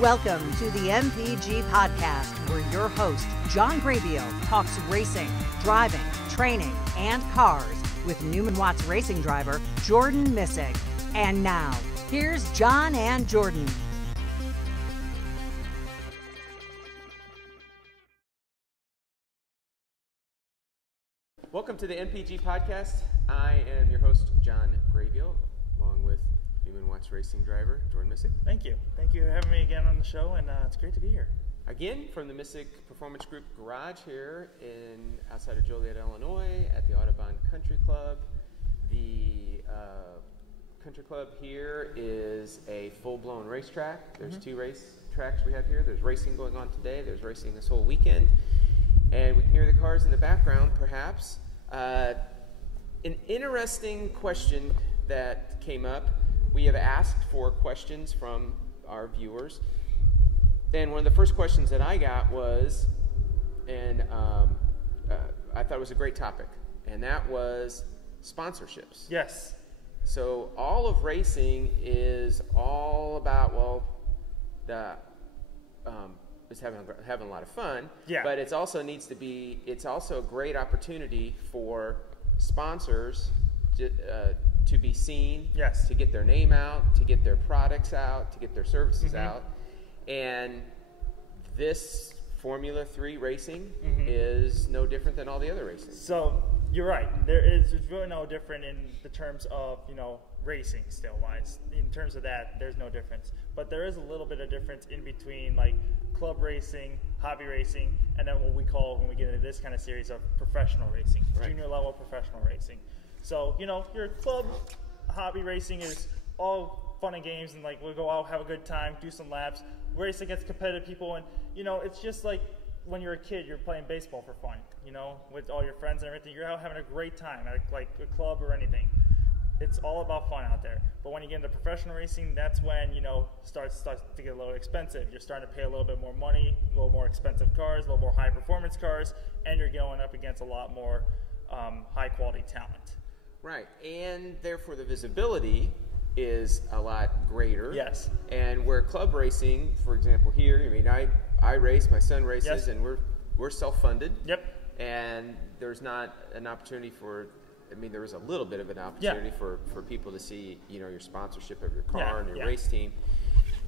Welcome to the MPG podcast, where your host, John Grabio, talks racing, driving, training, and cars with Newman Watts racing driver, Jordan Missig. And now, here's John and Jordan. Welcome to the MPG podcast. I am your host, John Grabio, along with Newman Watts racing driver, Jordan Missig. Thank you. Thank you for having me again on the show, and it's great to be here. Again, from the Missig Performance Group garage here outside of Joliet, Illinois, at the Audubon Country Club. The country club here is a full-blown racetrack. There's two race tracks we have here. There's racing going on today. There's racing this whole weekend. And we can hear the cars in the background, perhaps. An interesting question that came up. We have asked for questions from our viewers. And one of the first questions that I got was, and I thought it was a great topic, and that was sponsorships. Yes. So all of racing is all about, is having a lot of fun. Yeah. But it's also a great opportunity for sponsors to be seen, Yes. to get their name out, to get their products out, to get their services out. And this Formula 3 racing is no different than all the other racing. So you're right. It's really no different in the terms of, racing still wise. In terms of that, there's no difference. But there is a little bit of difference in between like club racing, hobby racing, and then what we call, when we get into this kind of series, of professional racing, junior level professional racing. So, your club hobby racing is all fun and games, and like we'll go out, have a good time, do some laps, race against competitive people, and it's just like when you're a kid, you're playing baseball for fun, with all your friends and everything. You're out having a great time at like a club or anything. It's all about fun out there. But when you get into professional racing, that's when, starts to get a little expensive. You're starting to pay a little bit more money, a little more expensive cars, a little more high performance cars, and you're going up against a lot more high quality talent. Right, and therefore the visibility is a lot greater. Yes. And where club racing, for example, here, I race, my son races, Yes. and we're self-funded. Yep. And there's not an opportunity there was a little bit of an opportunity for people to see, your sponsorship of your car and your race team.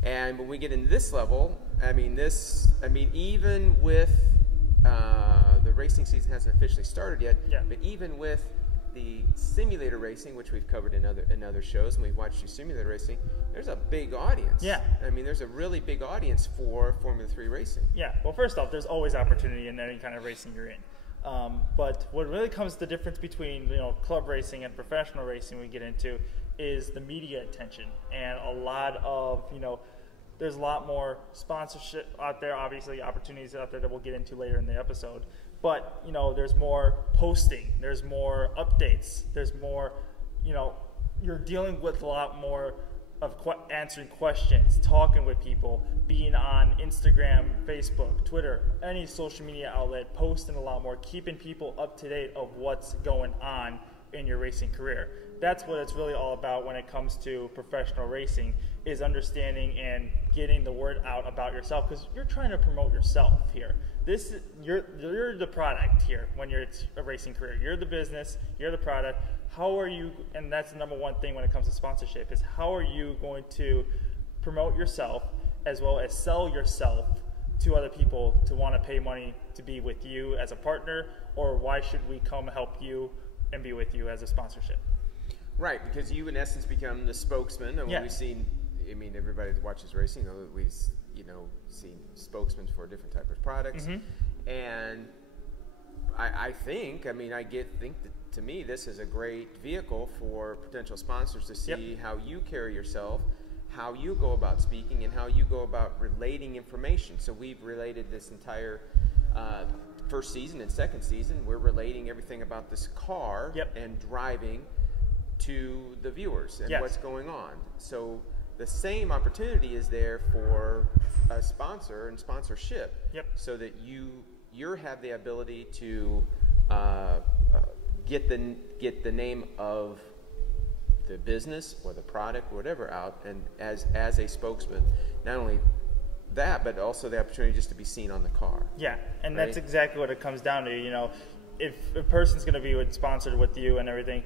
And when we get into this level, even with the racing season hasn't officially started yet, but even with the simulator racing, which we've covered in other shows, and we've watched you simulator racing, there's a big audience. Yeah. There's a really big audience for Formula 3 racing. Yeah. Well, first off, there's always opportunity in any kind of racing you're in. But what really comes the difference between club racing and professional racing we get into is the media attention, and a lot of there's a lot more sponsorship out there, obviously opportunities out there that we'll get into later in the episode. But, there's more posting, there's more updates, there's more, you're dealing with a lot more of answering questions, talking with people, being on Instagram, Facebook, Twitter, any social media outlet, posting a lot more, keeping people up to date of what's going on in your racing career. That's what it's really all about when it comes to professional racing, is understanding and getting the word out about yourself, because you're trying to promote yourself here. You're the product here when you're a racing career. You're the business, you're the product. How are you, and that's the number one thing when it comes to sponsorship, is how are you going to promote yourself as well as sell yourself to other people to want to pay money to be with you as a partner, or why should we come help you and be with you as a sponsorship? Right, because you in essence become the spokesman, and we've seen, everybody that watches racing, we've seen spokesmen for different types of products, and I think that to me this is a great vehicle for potential sponsors to see how you carry yourself, how you go about speaking, and how you go about relating information. So we've related this entire first season and second season, we're relating everything about this car and driving to the viewers and what's going on. So the same opportunity is there for a sponsor and sponsorship, so that you have the ability to get the name of the business or the product or whatever out, and as a spokesman, not only that, but also the opportunity just to be seen on the car. Yeah, and right? That's exactly what it comes down to. You know, if a person's going to be sponsored with you and everything,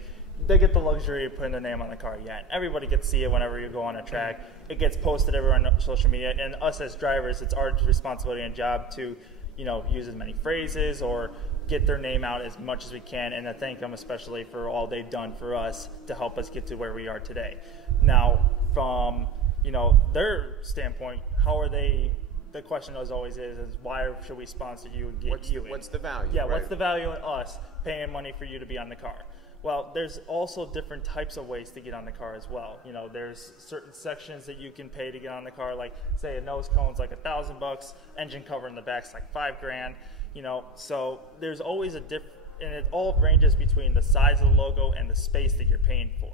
they get the luxury of putting their name on the car. Yeah, everybody gets to see it whenever you go on a track. It gets posted everywhere on social media, and us as drivers, it's our responsibility and job to, you know, use as many phrases or get their name out as much as we can, and to thank them especially for all they've done for us to help us get to where we are today. Now, from, you know, their standpoint, how are they? The question as always is why should we sponsor you and get what's the value? Yeah, right? What's the value in us paying money for you to be on the car? Well, there's also different types of ways to get on the car as well. You know, there's certain sections that you can pay to get on the car, like say a nose cone's like $1,000, engine cover in the back's like $5,000. You know, so there's always a different, and it all ranges between the size of the logo and the space that you're paying for.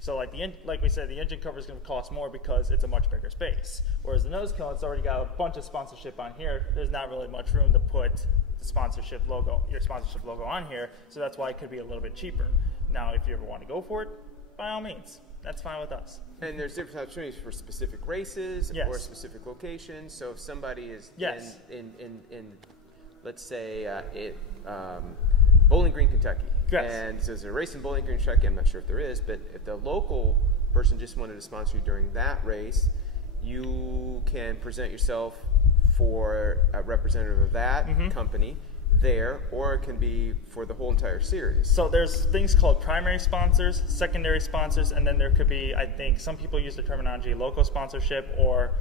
So like like we said, the engine cover is going to cost more because it's a much bigger space. Whereas the nose cone, it's already got a bunch of sponsorship on here. There's not really much room to put the sponsorship logo, your sponsorship logo on here. So that's why it could be a little bit cheaper. Now, if you ever want to go for it, by all means, that's fine with us. And there's different opportunities for specific races Yes. or specific locations. So if somebody is Yes. in let's say, Bowling Green, Kentucky. Yes. And so there's a race in Bowling Green, Kentucky. I'm not sure if there is, but if the local person just wanted to sponsor you during that race, you can present yourself for a representative of that company there, or it can be for the whole entire series. So there's things called primary sponsors, secondary sponsors, and then there could be, I think, some people use the terminology local sponsorship or,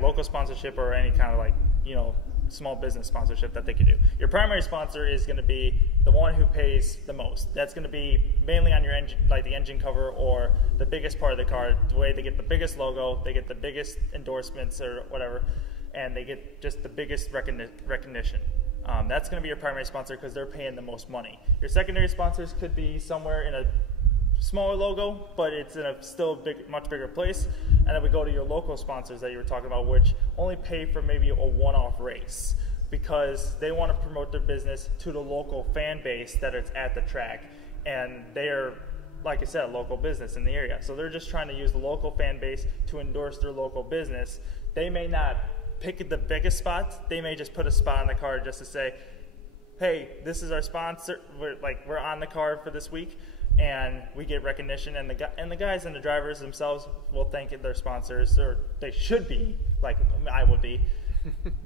local sponsorship or any kind of like, you know, small business sponsorship that they could do. Your primary sponsor is going to be the one who pays the most. That's going to be mainly on your engine, like the engine cover or the biggest part of the car, the way they get the biggest logo, they get the biggest endorsements or whatever, and they get just the biggest recognition. That's going to be your primary sponsor because they're paying the most money. Your secondary sponsors could be somewhere in a smaller logo, but it's in a still much bigger place. And then we go to your local sponsors that you were talking about, which only pay for maybe a one-off race because they want to promote their business to the local fan base that it's at the track. And they're, like I said, a local business in the area. So they're just trying to use the local fan base to endorse their local business. They may not pick the biggest spot. They may just put a spot on the card just to say, hey, this is our sponsor. We're on the card for this week. And we get recognition, and the guys and the drivers themselves will thank their sponsors, or they should be, like I would be.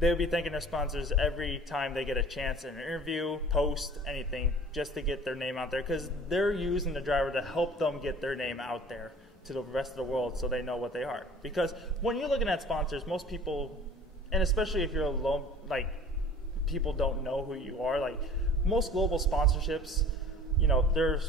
They would be thanking their sponsors every time they get a chance in an interview, post, anything, just to get their name out there, because they're using the driver to help them get their name out there to the rest of the world so they know what they are. Because when you're looking at sponsors, most people, and especially if you're alone, like people don't know who you are, like most global sponsorships, you know, they're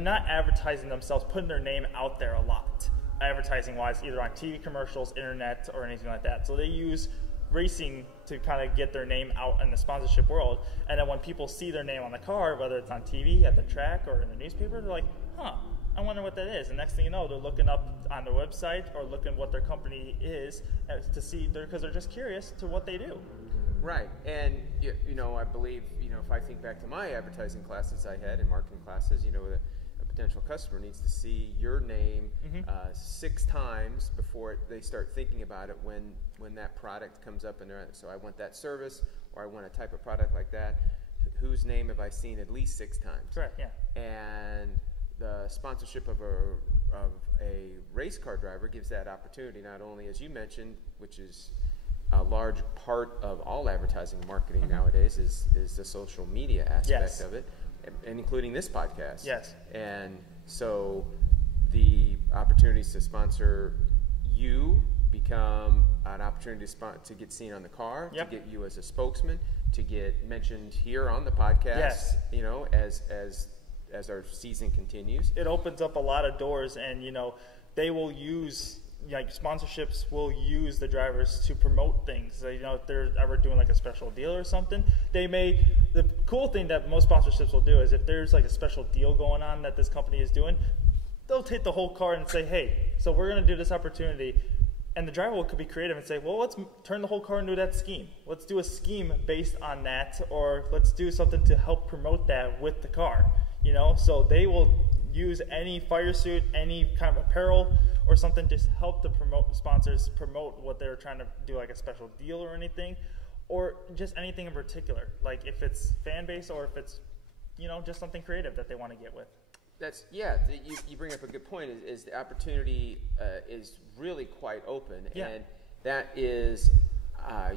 not advertising themselves, putting their name out there a lot, advertising-wise, either on TV commercials, internet, or anything like that. So they use racing to kind of get their name out in the sponsorship world. And then when people see their name on the car, whether it's on TV, at the track, or in the newspaper, they're like, huh, I wonder what that is. And next thing you know, they're looking up on their website or looking what their company is to see, because they're just curious to what they do. Right, and you know, I believe, you know, if I think back to my advertising classes I had in marketing classes, you know, a potential customer needs to see your name 6 times before they start thinking about it when that product comes up. So I want that service, or I want a type of product like that. Whose name have I seen at least 6 times? Correct. Yeah. And the sponsorship of a race car driver gives that opportunity, not only, as you mentioned, which is a large part of all advertising and marketing nowadays is the social media aspect of it, and including this podcast. Yes. And so the opportunities to sponsor you become an opportunity to get seen on the car, to get you as a spokesman, to get mentioned here on the podcast. Yes. You know, as our season continues, it opens up a lot of doors, and you know, they will use, like, sponsorships will use the drivers to promote things. So, you know, if they're ever doing like a special deal or something, the cool thing that most sponsorships will do is if there's like a special deal going on that this company is doing, they'll take the whole card and say, hey, so we're going to do this opportunity. And the driver could be creative and say, well, let's turn the whole car into that scheme. Let's do a scheme based on that, or let's do something to help promote that with the car. You know, so they will use any fire suit, any kind of apparel, or something, just help the sponsors promote what they're trying to do, like a special deal or anything, or just anything in particular, like if it's fan base or if it's, you know, just something creative that they want to get with. You bring up a good point. Is the opportunity is really quite open, and that is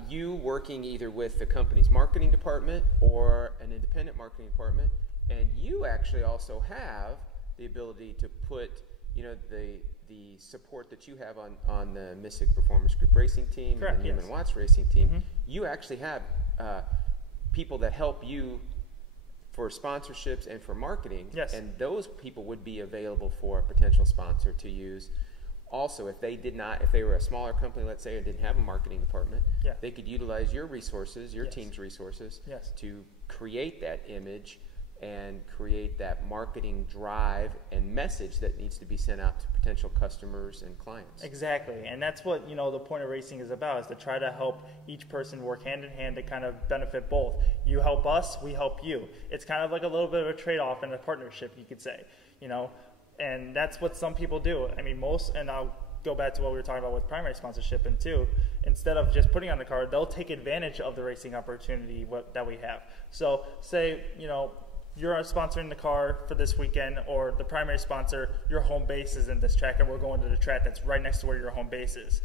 you working either with the company's marketing department or an independent marketing department, and you actually also have the ability to put, you know, the support that you have on the Missick Performance Group Racing Team. Correct, and the Newman Watts Racing Team. You actually have people that help you for sponsorships and for marketing, and those people would be available for a potential sponsor to use. Also, if they were a smaller company, let's say, and didn't have a marketing department, they could utilize your resources, your team's resources, to create that image and create that marketing drive and message that needs to be sent out to potential customers and clients. Exactly, and that's what, you know, the point of racing is about, is to try to help each person work hand in hand to kind of benefit both. You help us, we help you. It's kind of like a little bit of a trade-off and a partnership, you could say, you know, and that's what some people do. I mean, and I'll go back to what we were talking about with primary sponsorship, and too, instead of just putting on the car, they'll take advantage of the racing opportunity that we have. So say, you know, you're sponsoring the car for this weekend, or the primary sponsor, your home base is in this track, and we're going to the track that's right next to where your home base is.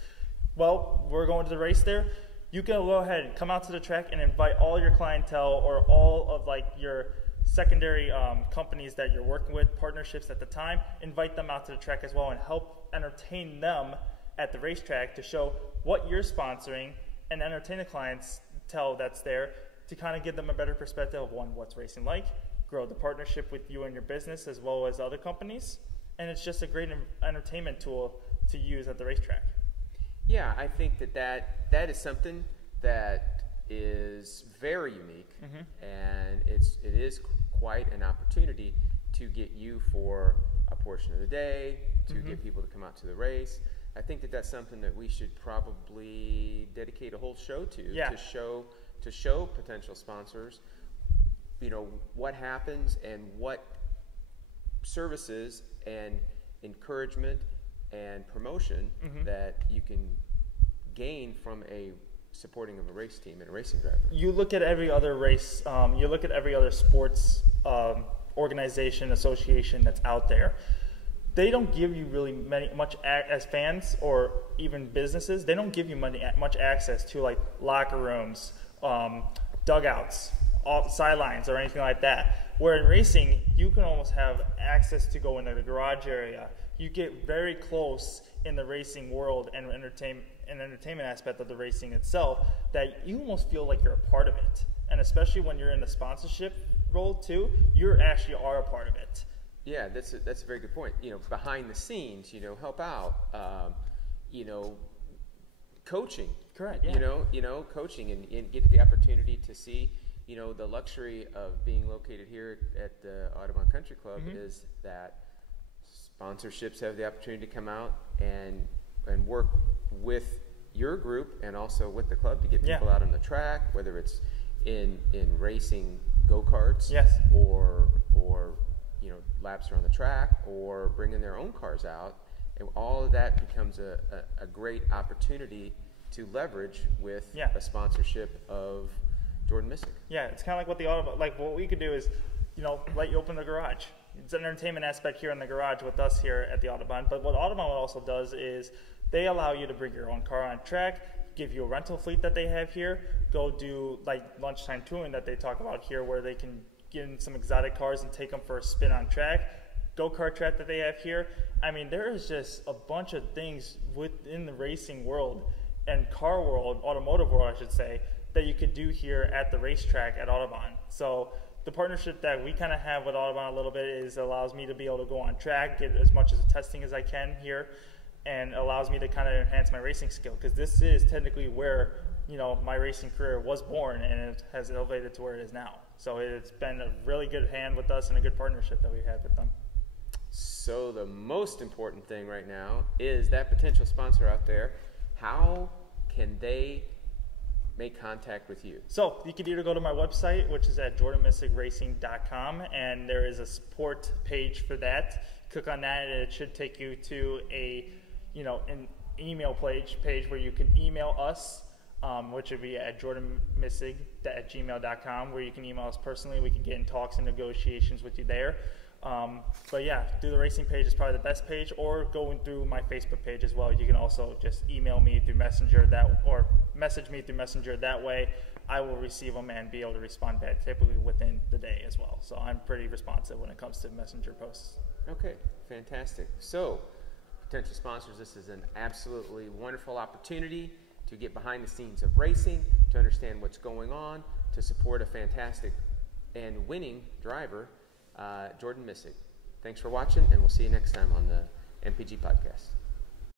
Well, we're going to the race there. You can go ahead and come out to the track and invite all your clientele or all of like your secondary companies that you're working with, partnerships at the time, invite them out to the track as well and help entertain them at the racetrack to show what you're sponsoring and entertain the clientele that's there to kind of give them a better perspective of, one, what's racing like, grow the partnership with you and your business as well as other companies, and it's just a great entertainment tool to use at the racetrack. Yeah, I think that is something that is very unique, and it is quite an opportunity to get you for a portion of the day, to get people to come out to the race. I think that's something that we should probably dedicate a whole show to show potential sponsors, you know, what happens and what services and encouragement and promotion that you can gain from supporting of a race team and a racing driver. You look at every other race, you look at every other sports organization, association that's out there. They don't give you really much as fans or even businesses. They don't give you much access to like locker rooms, dugouts, sidelines, or anything like that. Where in racing, you can almost have access to go into the garage area. You get very close in the racing world and entertainment aspect of the racing itself, that you almost feel like you're a part of it. And especially when you're in the sponsorship role too, you actually are a part of it. Yeah, that's a very good point. You know, behind the scenes, you know, help out, you know, coaching. Correct. Yeah. You know, coaching and get the opportunity to see, you know, the luxury of being located here at the Audubon Country Club is that sponsorships have the opportunity to come out and work with your group and also with the club to get people out on the track, whether it's in racing go-karts, or you know, laps around the track, or bringing their own cars out, and all of that becomes a great opportunity to leverage with a sponsorship of Jordan Missick. Yeah, it's kind of like what the Audubon, like what we could do is, you know, let you open the garage. It's an entertainment aspect here in the garage with us here at the Audubon. But what Audubon also does is they allow you to bring your own car on track, give you a rental fleet that they have here, go do like lunchtime touring that they talk about here, where they can get in some exotic cars and take them for a spin on track, go-kart track that they have here. I mean, there is just a bunch of things within the racing world and car world, automotive world, I should say, that you could do here at the racetrack at Audubon. So the partnership that we kind of have with Audubon a little bit is allows me to be able to go on track, get as much as testing as I can here, and allows me to kind of enhance my racing skill, because this is technically where, you know, my racing career was born, and it has elevated to where it is now. So it's been a really good hand with us and a good partnership that we've had with them. So the most important thing right now is that potential sponsor out there, how can they make contact with you? So you could either go to my website, which is at jordanmissickracing.com, and there is a support page for that. Click on that and it should take you to a an email page where you can email us, which would be at jordanmissig@gmail.com, where you can email us personally. We can get in talks and negotiations with you there. But yeah, do the racing page is probably the best page, or going through my Facebook page as well. You can also just email me through Messenger or message me through Messenger. That way I will receive them and be able to respond back typically within the day as well. So I'm pretty responsive when it comes to Messenger posts. Okay, fantastic. So potential sponsors, this is an absolutely wonderful opportunity to get behind the scenes of racing, to understand what's going on, to support a fantastic and winning driver, Jordan Missig. Thanks for watching, and we'll see you next time on the MPG podcast.